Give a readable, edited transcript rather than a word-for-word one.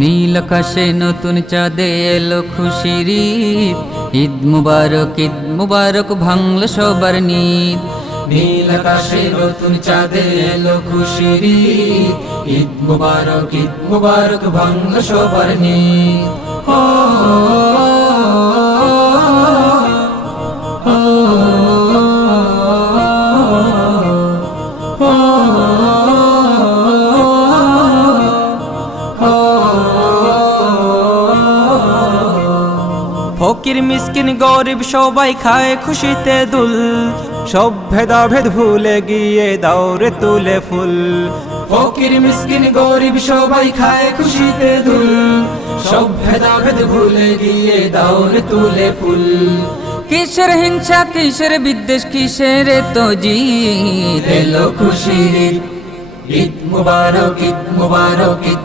নীল আকাশে নতুন চাঁদে এলো খুশির ঈদ, ঈদ মুবারক ভাঙলো সবার নিদ। নীল আকাশে নতুন চাঁদে এলো খুশির ঈদ, ঈদ মুবারক ভাঙলো সবার নিদ। ফকির মিসকিন গরিব সবাই খায় খুশিতে দুল, সব ভেদাভেদ ভুলে গিয়ে দাওরে তুলে ফুল। ফকির মিসকিন গরিব সবাই খায় খুশিতে দুল, সব ভেদাভেদ ভুলে গিয়ে দাওরে তুলে ফুল। কিসের হিংসা কিসের বিদ্বেষ কিসের তো জিদ, এলো খুশির ঈদ, ঈদ মুবারক ঈদ